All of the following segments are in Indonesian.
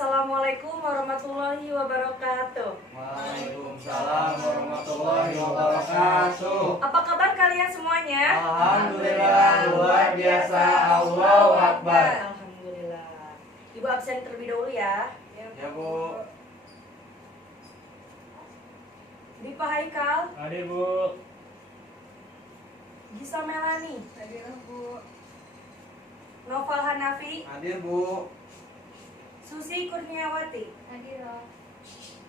Assalamualaikum warahmatullahi wabarakatuh. Waalaikumsalam warahmatullahi wabarakatuh. Apa kabar kalian semuanya? Alhamdulillah luar biasa. Allahu Akbar. Alhamdulillah. Ibu absen terlebih dahulu ya. Ya Bu. Dipa Haikal, Hadir Bu. Gisa Melani, Hadir Bu. Noval Hanafi, Hadir Bu. Susi Kurniawati. Hadir.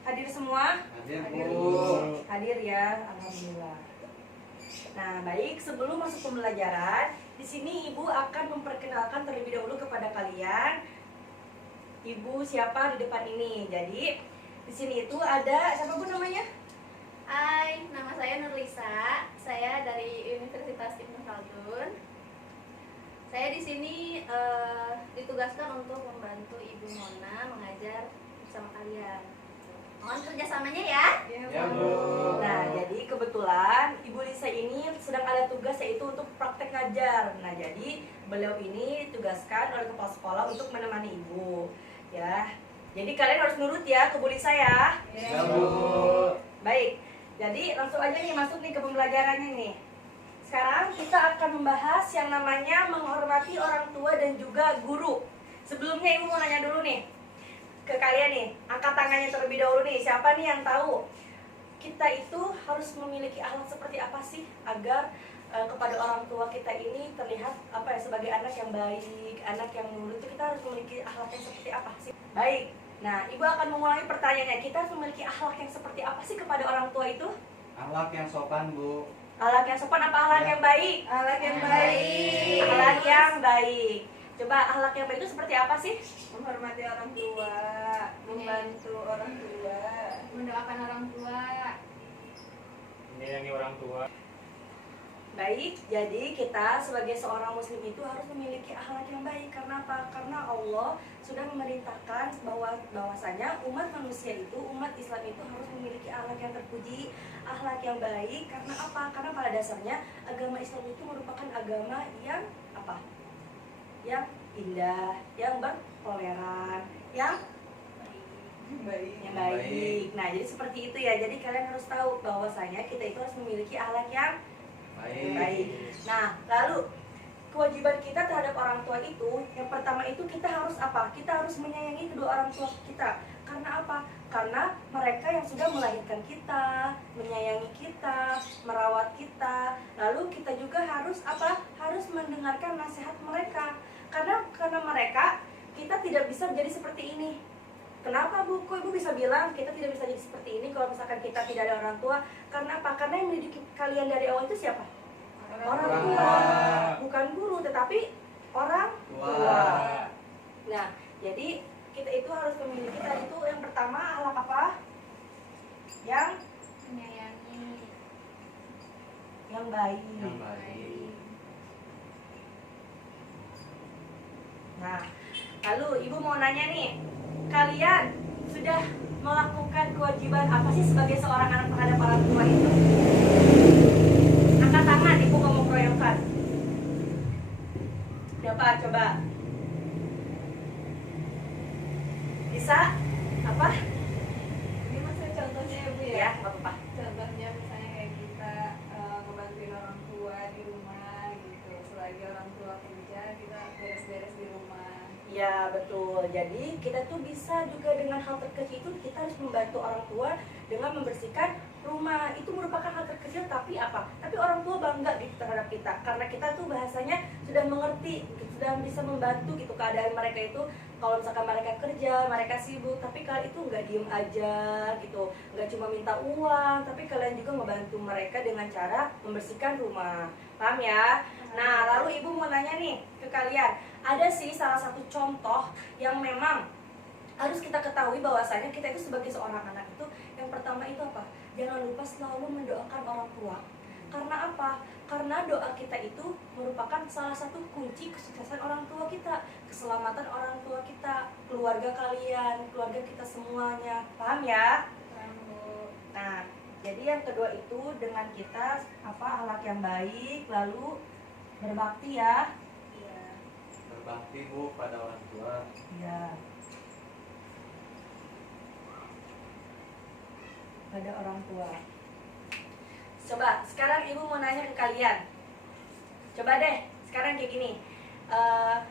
Hadir semua? Hadir Hadir, Bu. Hadir ya, alhamdulillah. Nah, baik, sebelum masuk pembelajaran, di sini Ibu akan memperkenalkan terlebih dahulu kepada kalian Ibu siapa di depan ini. Jadi, di sini itu ada siapa Bu namanya? Hai, nama saya Nurlisa. Saya dari Universitas Ibnu Khaldun. Saya di sini ditugaskan untuk membantu Ibu Mona mengajar bersama kalian. Mohon kerjasamanya ya. Ya Bu. Nah, jadi kebetulan Ibu Lisa ini sedang ada tugas yaitu untuk praktek ngajar. Nah, jadi beliau ini ditugaskan oleh kepala sekolah untuk menemani Ibu. Ya, jadi kalian harus nurut ya ke Bu Lisa ya. Ya Bu. Baik, jadi langsung aja nih masuk nih ke pembelajarannya nih. Sekarang kita akan membahas yang namanya menghormati orang tua dan juga guru. Sebelumnya Ibu mau nanya dulu nih ke kalian nih, angkat tangannya terlebih dahulu nih. Siapa nih yang tahu kita itu harus memiliki akhlak seperti apa sih agar kepada orang tua kita ini terlihat apa ya sebagai anak yang baik, anak yang nurut, itu kita harus memiliki akhlak yang seperti apa sih? Baik. Nah, Ibu akan mengulangi pertanyaannya. Kita harus memiliki akhlak yang seperti apa sih kepada orang tua itu? Akhlak yang sopan Bu. Akhlak yang sopan apa akhlak yang baik? Akhlak yang baik. Akhlak yang baik. Coba akhlak yang baik itu seperti apa sih? Menghormati orang tua, membantu orang tua, mendoakan orang tua. Menyayangi orang tua. Baik, jadi kita sebagai seorang muslim itu harus memiliki akhlak yang baik. Karena apa? Karena Allah sudah memerintahkan bahwasanya umat manusia itu, umat Islam itu harus memiliki akhlak yang terpuji, akhlak yang baik. Karena apa? Karena pada dasarnya agama Islam itu merupakan agama yang apa? Yang indah, yang bertoleran, yang Baik. baik. Nah, jadi seperti itu ya. Jadi kalian harus tahu bahwasanya kita itu harus memiliki akhlak yang baik. Nah, lalu kewajiban kita terhadap orang tua itu, yang pertama itu kita harus apa? Kita harus menyayangi kedua orang tua kita. Karena apa? Karena mereka yang sudah melahirkan kita, menyayangi kita, merawat kita. Lalu kita juga harus apa? Harus mendengarkan nasihat mereka. Karena mereka kita tidak bisa jadi seperti ini. Kenapa Bu? Kok Ibu bisa bilang kita tidak bisa jadi seperti ini kalau misalkan kita tidak ada orang tua? Karena apa? Karena yang mendidik kalian dari awal itu siapa? Orang tua. Bukan guru, tetapi orang tua. Nah, jadi kita itu harus memiliki tadi itu yang pertama akhlak apa? Yang Menyayangi. baik. Yang baik. Nah, lalu Ibu mau nanya nih, kalian sudah melakukan kewajiban apa sih sebagai seorang anak terhadap orang tua itu? Angkat tangan, Ibu nggak mau keroyokan. Siapa? Coba. Bisa? Apa? Ini maksudnya contohnya ya Bu ya? Ya, nggak apa-apa. Contohnya misalnya kayak kita ngebantuin orang tua di rumah gitu. Selagi orang tua kerja, kita beres-beres di rumah. Ya, betul. Jadi kita tuh bisa juga dengan hal terkecil itu kita harus membantu orang tua dengan membersihkan rumah. Itu merupakan hal terkecil tapi apa? Tapi orang tua bangga gitu terhadap kita karena kita tuh bahasanya sudah mengerti, sudah bisa membantu gitu keadaan mereka itu. Kalau misalkan mereka kerja, mereka sibuk, tapi kalian itu nggak diem aja gitu, nggak cuma minta uang, tapi kalian juga membantu mereka dengan cara membersihkan rumah. Paham ya? Nah, lalu Ibu mau nanya nih ke kalian, ada sih salah satu contoh yang memang harus kita ketahui bahwasanya kita itu sebagai seorang anak itu yang pertama itu apa? Jangan lupa selalu mendoakan orang tua. Karena apa? Karena doa kita itu merupakan salah satu kunci kesuksesan orang tua kita, keselamatan orang tua kita, keluarga kalian, keluarga kita semuanya. Paham ya? Paham Bu. Nah, jadi yang kedua itu dengan kita apa akhlak yang baik, lalu berbakti ya. Iya. Berbakti Bu pada orang tua. Ya. pada orang tua. Coba sekarang ibu mau nanya ke kalian. Coba deh sekarang kayak gini.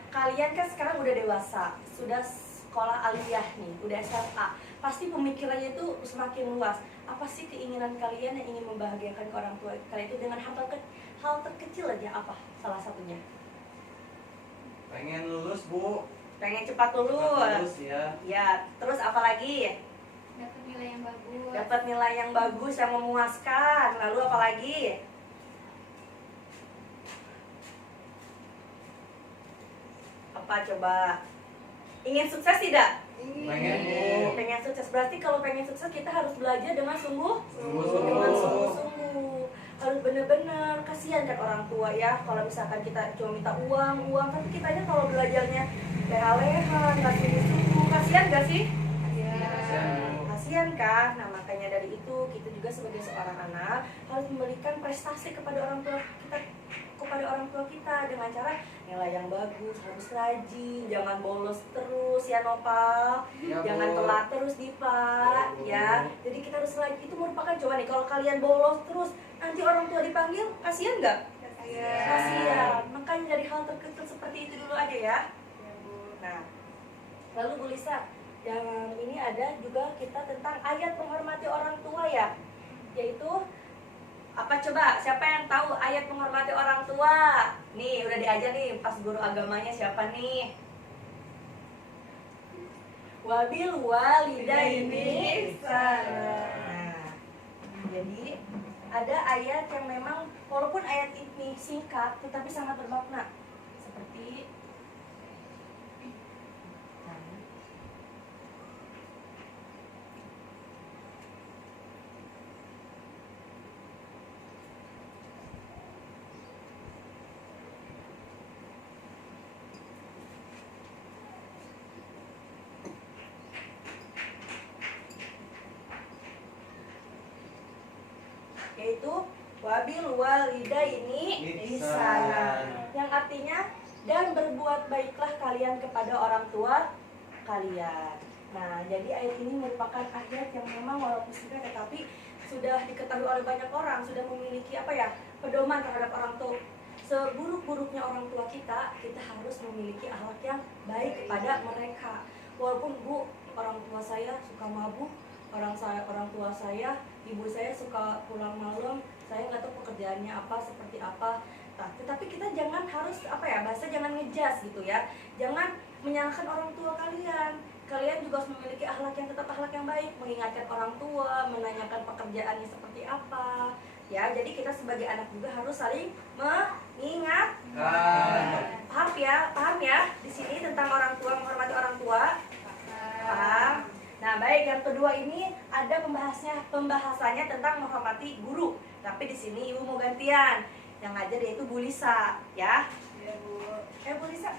Kalian kan sekarang udah dewasa, sudah sekolah aliyah nih, udah SMA. Pasti pemikirannya itu semakin luas. Apa sih keinginan kalian yang ingin membahagiakan ke orang tua kalian itu dengan hal terkecil aja? Apa salah satunya? Pengen lulus, Bu. Pengen cepat Cepat lulus. lulus ya. Ya, terus apa lagi? Dapat nilai yang bagus. Dapat nilai yang bagus yang memuaskan. Lalu apa lagi? Apa coba? Ingin sukses tidak? Pengen, Bu. Pengen sukses. Berarti kalau pengen sukses kita harus belajar dengan sungguh. Sungguh-sungguh. Dengan sungguh-sungguh. Harus benar-benar. Kasihan kan orang tua ya. Kalau misalkan kita cuma minta uang, tapi kitanya kalau belajarnya leha-leha, nggak sungguh-sungguh. Kasihan gak sih? Kasihan, Bu. Kasihan kan? Nah makanya dari itu kita juga sebagai seorang anak harus memberikan prestasi kepada orang tua kita dengan cara nilai yang bagus, harus rajin, jangan bolos terus ya Nopal, Ya, Bu. jangan telat terus Dipa, Ya, Bu. ya. Jadi kita harus rajin. Itu merupakan coba nih kalau kalian bolos terus nanti orang tua dipanggil, kasihan nggak? Kasihan. Makanya dari hal terkecil seperti itu dulu aja ya. Nah, lalu Bu Lisa, yang ini ada juga kita tentang ayat menghormati orang tua ya, yaitu apa coba? Siapa yang tahu ayat menghormati orang tua? Nih udah diajar nih pas guru agamanya siapa nih? Wabil walidaini ihsana. Nah, jadi ada ayat yang memang walaupun ayat ini singkat tetapi sangat bermakna. Seperti yaitu wabil walidaini ihsana, yang artinya dan berbuat baiklah kalian kepada orang tua kalian. Nah, jadi ayat ini merupakan ayat yang memang walaupun singkat tetapi sudah diketahui oleh banyak orang, sudah memiliki apa ya, pedoman terhadap orang tua. Seburuk-buruknya orang tua kita harus memiliki akhlak yang baik kepada mereka. Walaupun Bu, orang tua saya suka mabuk, orang tua saya, ibu saya suka pulang malam, saya nggak tahu pekerjaannya apa, seperti apa. Nah, tetapi kita jangan harus apa ya, bahasa jangan ngejudge gitu ya, jangan menyalahkan orang tua kalian. Kalian juga harus memiliki akhlak yang tetap akhlak yang baik, mengingatkan orang tua, menanyakan pekerjaannya seperti apa. Ya, jadi kita sebagai anak juga harus saling mengingatkan. Paham ya? Di sini tentang orang tua, menghormati orang tua. Paham? Nah, baik, yang kedua ini ada pembahasannya tentang menghormati guru. Tapi di sini Ibu mau gantian. Yang ngajar yaitu Bu Lisa, ya. Ya, Bu. Bu Lisa.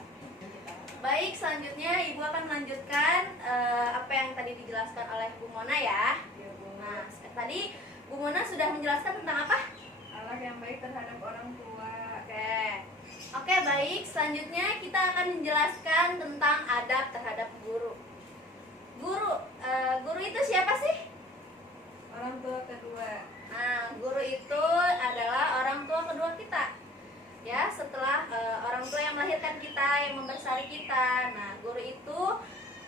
Baik, selanjutnya Ibu akan melanjutkan apa yang tadi dijelaskan oleh Bu Mona ya. Nah, tadi Bu Mona sudah menjelaskan tentang apa? Akhlak yang baik terhadap orang tua. Oke, baik. Selanjutnya kita akan menjelaskan tentang adab terhadap guru. Guru itu siapa sih? Orang tua kedua. Nah, guru itu adalah orang tua kedua kita. Ya, setelah orang tua yang melahirkan kita, yang membesari kita. Nah, guru itu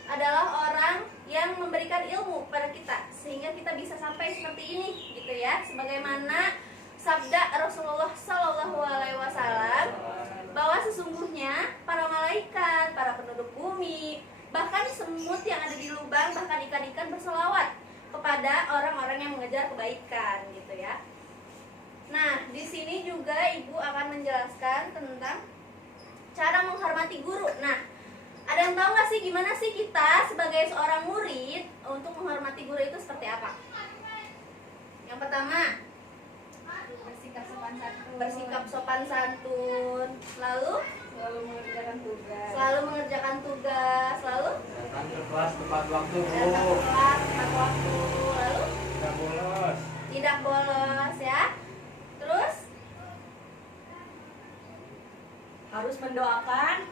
adalah orang yang memberikan ilmu kepada kita sehingga kita bisa sampai seperti ini, gitu ya. Sebagaimana sabda Rasulullah Shallallahu Alaihi Wasallam bahwa sesungguhnya para malaikat, para penduduk bumi, bahkan semut yang ada di lubang, bahkan ikan-ikan berselawat kepada orang-orang yang mengejar kebaikan, gitu ya. Nah, di sini juga Ibu akan menjelaskan tentang cara menghormati guru. Nah, ada yang tahu nggak sih gimana sih kita sebagai seorang murid untuk menghormati guru itu seperti apa? Yang pertama, bersikap sopan santun. Lalu Selalu mengerjakan tugas. Lalu Datang ke kelas tepat waktu, Bu. datang ke kelas tepat waktu. Lalu Tidak bolos. tidak bolos ya. Terus Harus mendoakan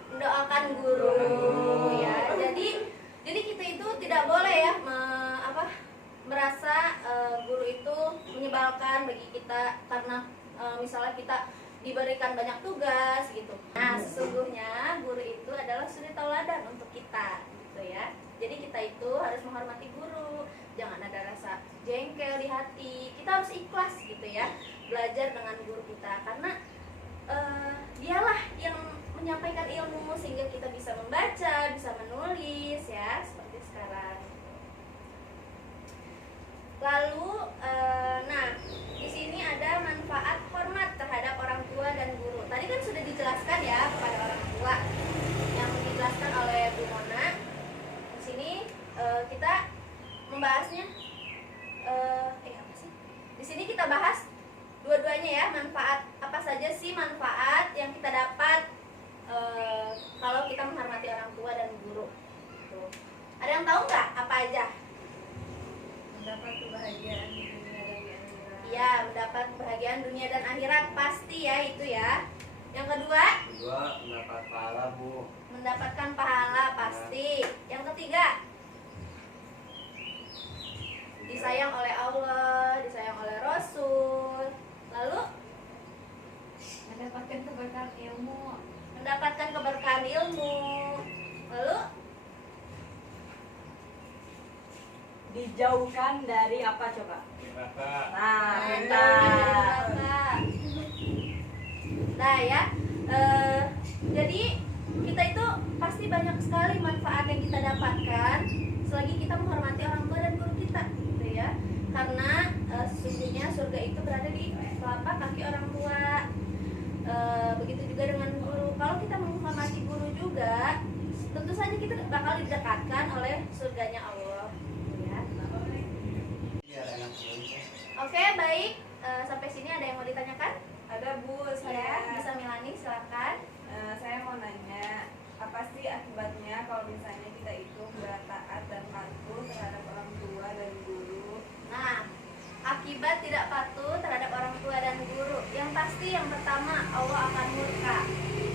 guru ya. Jadi kita itu tidak boleh ya merasa guru itu menyebalkan bagi kita karena misalnya kita diberikan banyak tugas gitu. Nah, sesungguhnya guru itu adalah suri tauladan untuk kita gitu ya. Jadi kita itu harus menghormati guru, jangan ada rasa jengkel di hati. Kita harus ikhlas gitu ya, belajar dengan guru kita karena dialah yang menyampaikan ilmu sehingga kita bisa membaca, bisa menulis ya, seperti sekarang. Lalu, nah di sini ada manfaat hormat terhadap orang tua dan guru. Tadi kan sudah dijelaskan ya kepada orang tua yang dijelaskan oleh Bu Mona. Di sini kita membahasnya, apa sih? Di sini kita bahas dua-duanya ya, manfaat apa saja sih manfaat yang kita dapat kalau kita menghormati orang tua dan guru. Tuh. Ada yang tahu nggak apa aja? Mendapat kebahagiaan di dunia dan di akhirat. Iya, mendapat kebahagiaan dunia dan akhirat pasti ya itu ya. Yang kedua, mendapat pahala, Bu. mendapatkan pahala pasti. Yang ketiga, disayang oleh Allah, disayang oleh Rasul. Lalu Mendapatkan keberkahan ilmu. mendapatkan keberkahan ilmu. Lalu Dijauhkan dari apa coba? Neraka. Nah, dari benar. neraka. Nah ya, jadi kita itu pasti banyak sekali manfaat yang kita dapatkan selagi kita menghormati orang tua dan guru kita, gitu ya. Karena sesungguhnya surga itu berada di telapak kaki orang tua. Begitu juga dengan guru. Kalau kita menghormati guru juga, tentu saja kita bakal didekatkan oleh surganya Allah. Gitu ya. Biar enak dulu. Oke, baik. Sampai sini ada yang mau ditanyakan? Ada Bu, Ya, saya bisa Milani, silakan. saya mau nanya, apa sih akibatnya kalau misalnya kita itu nggak taat dan patuh terhadap orang tua dan guru? Nah, akibat tidak patuh terhadap orang tua dan guru, yang pasti yang pertama Allah akan murka.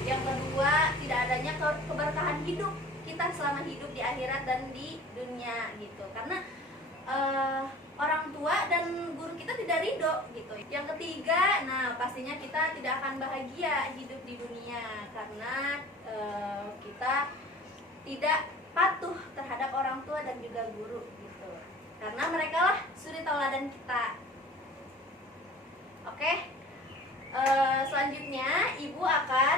Yang kedua, tidak adanya keberkahan hidup kita selama hidup di akhirat dan di dunia gitu. Karena orang tua dan guru kita tidak ridho gitu. Yang ketiga, nah pastinya kita tidak akan bahagia hidup di dunia karena kita tidak patuh terhadap orang tua dan juga guru gitu. Karena mereka lah suri tauladan kita. Oke, selanjutnya Ibu akan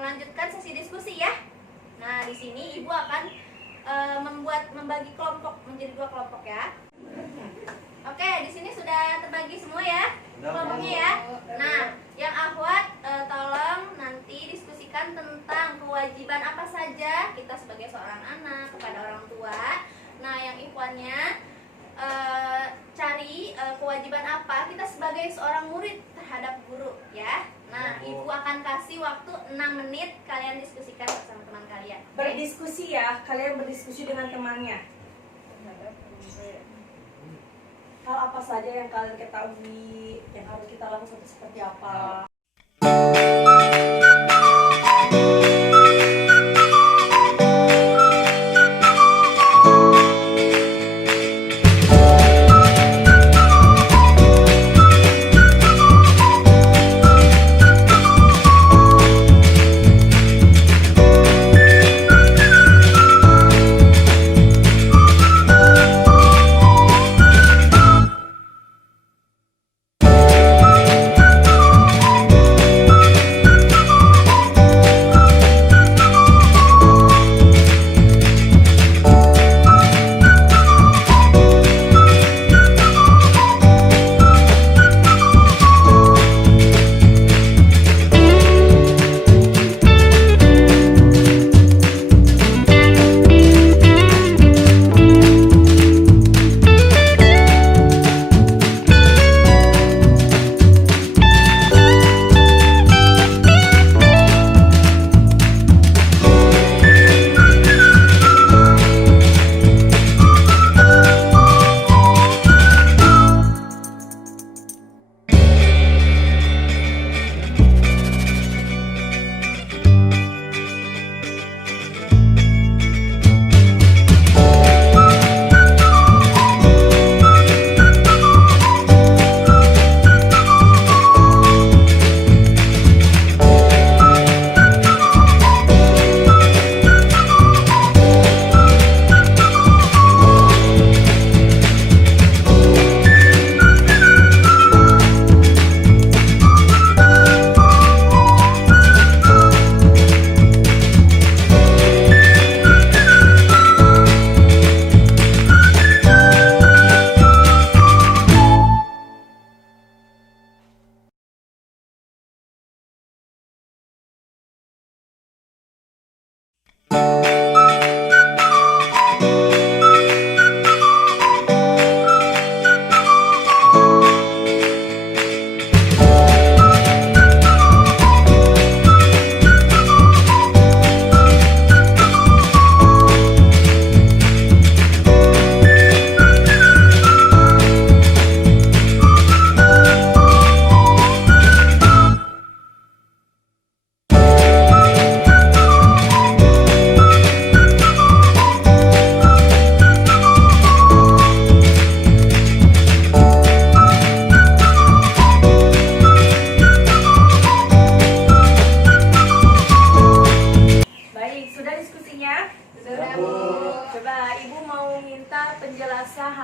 melanjutkan sesi diskusi ya. Nah di sini Ibu akan membagi kelompok menjadi 2 kelompok ya. Oke, di sini sudah terbagi semua ya kelompoknya ya. Nah, yang akhwat tolong nanti diskusikan tentang kewajiban apa saja kita sebagai seorang anak kepada orang tua. Nah, yang ikhwannya cari kewajiban apa kita sebagai seorang murid terhadap guru ya. Nah, Ibu akan kasih waktu 6 menit kalian diskusikan bersama teman kalian. Oke? Berdiskusi ya, kalian berdiskusi dengan temannya. Hal apa saja yang kalian ketahui, yang harus kita lakukan seperti apa?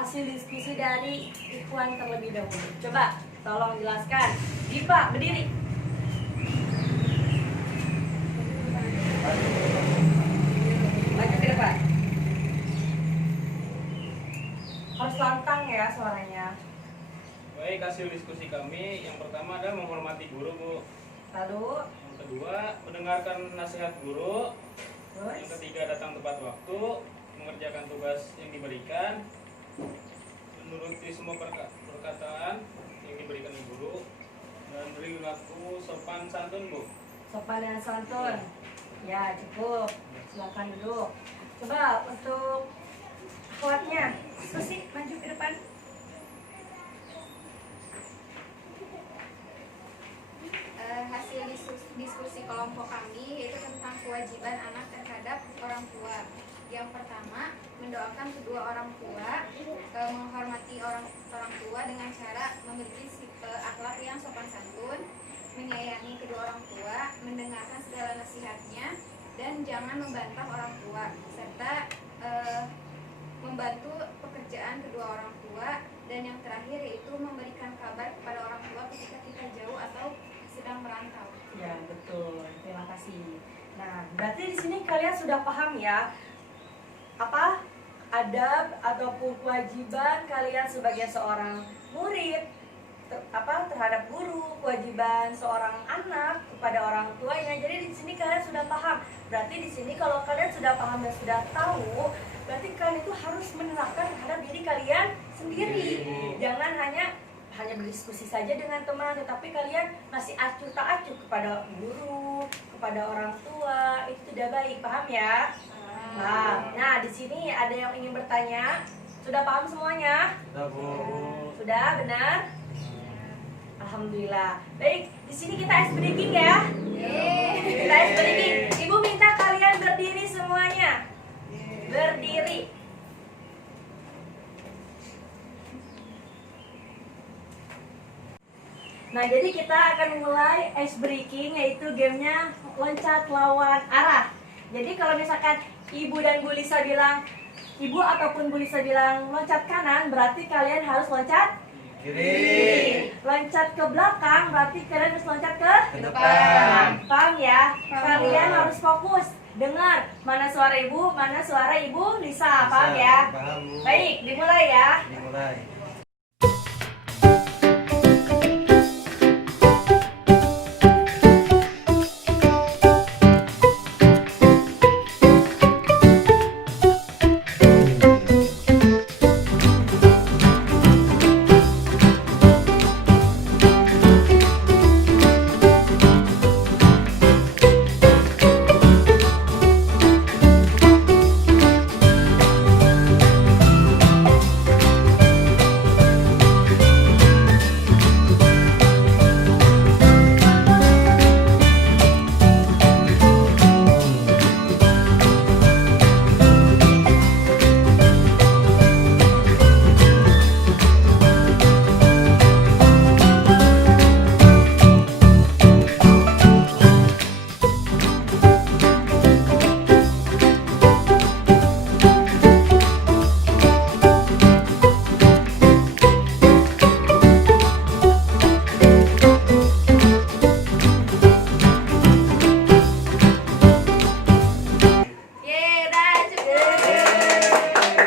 hasil diskusi dari Ikhwan terlebih dahulu. Coba tolong jelaskan. Diva, berdiri. Maju ke depan. Harus lantang ya suaranya. Baik, hasil diskusi kami yang pertama adalah menghormati guru, Bu. Lalu, Yang kedua, mendengarkan nasihat guru. Yang terus, ketiga, datang tepat waktu, mengerjakan tugas yang diberikan, menuruti semua perkataan yang diberikan oleh guru, dan perilaku sopan santun, Bu. sopan dan santun. Ya, cukup. Silakan duduk. Coba untuk akhwatnya, Susi maju ke depan. Hasil diskusi kelompok kami yaitu tentang kewajiban anak terhadap orang tua. Yang pertama, mendoakan kedua orang tua, menghormati orang tua dengan cara memiliki akhlak yang sopan santun, menyayangi kedua orang tua, mendengarkan segala nasihatnya, dan jangan membantah orang tua, serta membantu pekerjaan kedua orang tua, dan yang terakhir yaitu memberikan kabar kepada orang tua ketika kita jauh atau sedang merantau. Ya, betul. Terima kasih. Nah, berarti di sini kalian sudah paham ya apa adab ataupun kewajiban kalian sebagai seorang murid terhadap guru, kewajiban seorang anak kepada orang tuanya. Jadi di sini kalian sudah paham. Berarti di sini kalau kalian sudah paham dan sudah tahu, berarti kalian itu harus menerapkan terhadap diri kalian sendiri. Jangan hanya berdiskusi saja dengan teman, tetapi kalian masih acuh tak acuh kepada guru, kepada orang tua, itu tidak baik. Paham ya? Nah, di sini ada yang ingin bertanya. Sudah paham semuanya? Sudah, Bu. Sudah, benar? Alhamdulillah. Baik, di sini kita ice breaking ya. Kita ice breaking. Ibu minta kalian berdiri semuanya. Berdiri. Nah, jadi kita akan mulai ice breaking, yaitu gamenya loncat lawan arah. Jadi kalau misalkan Ibu dan Bu Lisa bilang, Ibu ataupun Bu Lisa bilang loncat kanan, berarti kalian harus loncat Kiri. loncat ke belakang, berarti kalian harus loncat ke Depan. Paham ya? Kalian harus fokus. Dengar mana suara Ibu, mana suara Ibu Lisa. Paham ya? Paham, Bu. Baik, dimulai ya. Dimulai. Udah cukup.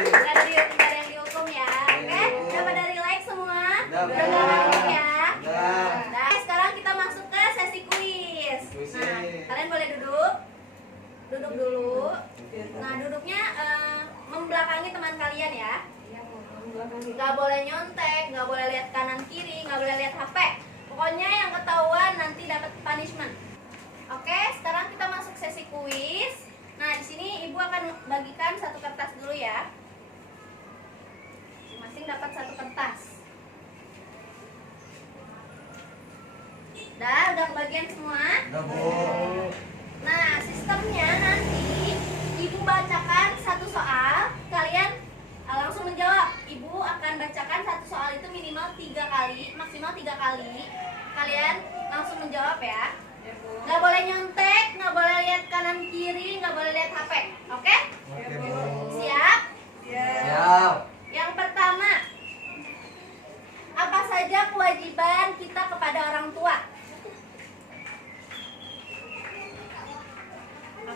Nggak ada yang dihukum ya. Oke, dapat dari like semua. Dapat. Udah nggak ngantuk ya. Dah. Nah, sekarang kita masuk ke sesi kuis. Kuis. Nah, kalian boleh duduk. Duduk dulu. Nah, duduknya membelakangi teman kalian ya. Nggak boleh nyontek, nggak boleh lihat kanan kiri, nggak boleh lihat HP. Pokoknya yang ketahuan nanti dapat punishment. Oke, sekarang kita masuk sesi kuis. Nah, di sini Ibu akan bagikan satu kertas dulu ya. Masing-masing dapat satu kertas. Udah kebagian semua. Udah, Bu. Nah, sistemnya nanti Ibu bacakan satu soal, kalian langsung menjawab. Ibu akan bacakan satu soal itu minimal 3 kali, maksimal 3 kali. Kalian langsung menjawab ya. Nggak boleh nyontek, nggak boleh lihat kanan kiri, nggak boleh lihat HP. Oke? Oke, Bu. Siap? Siap. Yang pertama,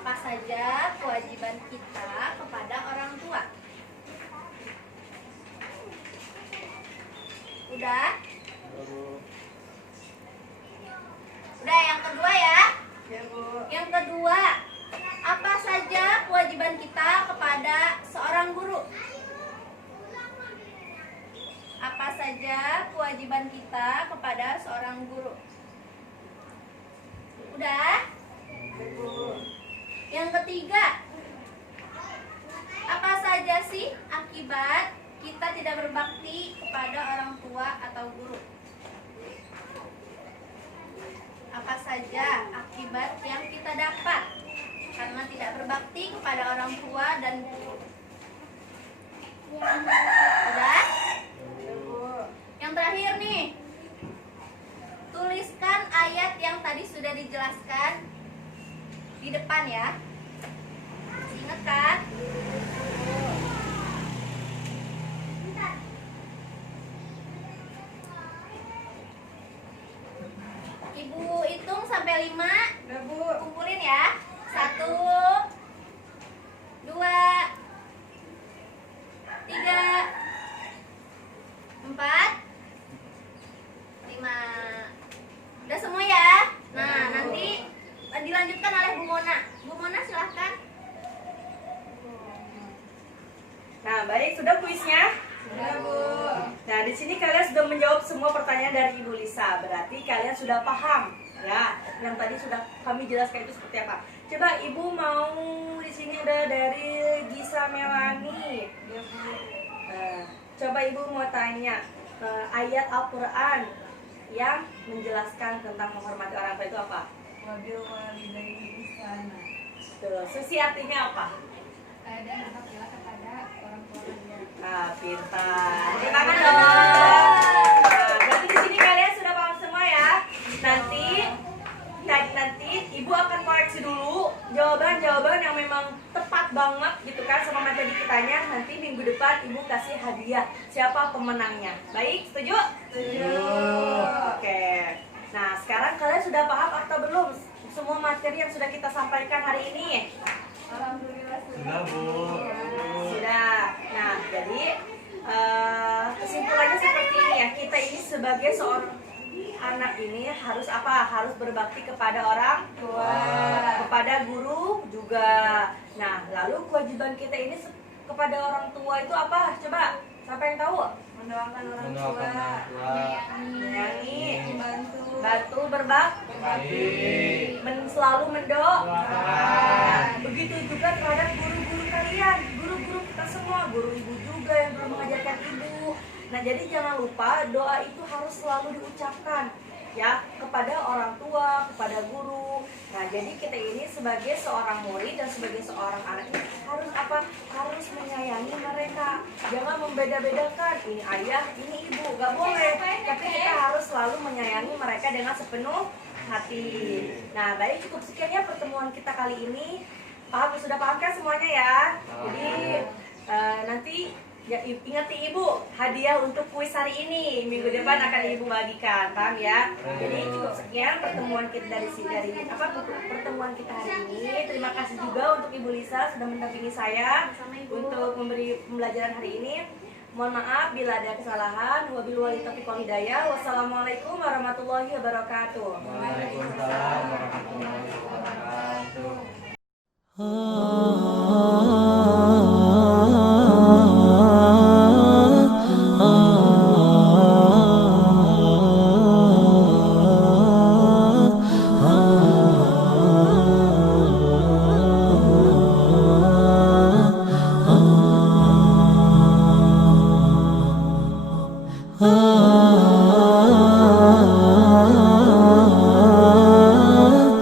Apa saja kewajiban kita kepada orang tua? Udah? Udah, yang kedua ya. Ya, Bu. Yang kedua, apa saja kewajiban kita kepada seorang guru? Apa saja kewajiban kita kepada seorang guru? Udah? Ya, Bu. Yang ketiga, apa saja sih akibat kita tidak berbakti kepada orang tua atau guru? Apa saja akibat yang kita dapat karena tidak berbakti kepada orang tua dan guru? Udah? Ya, Bu. Yang terakhir nih, tuliskan ayat yang tadi sudah dijelaskan di depan ya. Masih ingat kan? Ibu hitung sampai 5. Ya, Bu. Kumpulin ya. 1, 2, 3, 4, 5. Udah semua ya? Nah, nanti dilanjutkan oleh Bu Mona. Bu Mona silahkan. Nah, baik, sudah kuisnya? Sudah, Bu. Nah, di sini kalian sudah menjawab semua pertanyaan dari Ibu Lisa. Berarti kalian sudah paham ya yang tadi sudah kami jelaskan itu seperti apa. Coba Ibu mau di sini ada dari Gisa Melani. Ya, Bu. Coba Ibu mau tanya ayat Al-Qur'an yang menjelaskan tentang menghormati orang tua itu apa? Wabil walidaini ihsana. Tuh, Susi artinya apa? Dan berbaktilah kepada orang tua kalian. Nah, pintar. Tepuk tangan dong. Nah, berarti di sini kalian sudah paham semua ya. Nanti Ibu akan koreksi dulu jawaban-jawaban yang memang tepat banget gitu kan sama materi kitanya. Nanti minggu depan Ibu kasih hadiah siapa pemenangnya. Baik, setuju? Setuju. Oke. Nah, sekarang kalian sudah paham atau belum semua materi yang sudah kita sampaikan hari ini? Alhamdulillah Sudah, Bu. Sudah. Nah, jadi kesimpulannya seperti ini ya. Kita ini sebagai seorang anak ini harus apa? Harus berbakti kepada orang tua, kepada guru juga. Nah, lalu kewajiban kita ini kepada orang tua itu apa? Coba, siapa yang tahu? mendoakan orang Mendoakan tua, orang tua. Menyayangi, membantu, bantu berbakti, Berbakti. selalu mendoakan. Doakan. Begitu juga terhadap guru-guru kalian, guru-guru kita semua, guru ibu juga yang dulu mengajarkan ibu. Nah, jadi jangan lupa doa itu harus selalu diucapkan ya kepada orang tua, kepada guru. Nah, jadi kita ini sebagai seorang murid dan sebagai seorang anak ini harus apa? Harus menyayangi mereka. Jangan membeda-bedakan ini ayah, ini ibu, gak boleh. Tapi kita harus selalu menyayangi mereka dengan sepenuh hati. Nah, baik, cukup sekian ya pertemuan kita kali ini. Sudah paham kan semuanya ya? Jadi nanti ya, ingat Ibu, hadiah untuk kuis hari ini minggu depan akan Ibu bagikan, paham ya? Jadi cukup sekian pertemuan kita pertemuan kita hari ini. Terima kasih juga untuk Ibu Lisa sudah mendampingi saya untuk memberi pembelajaran hari ini. Mohon maaf bila ada kesalahan. Wabillahi taufiq wal hidayah. Wassalamualaikum warahmatullahi wabarakatuh. Waalaikumsalam warahmatullahi wabarakatuh.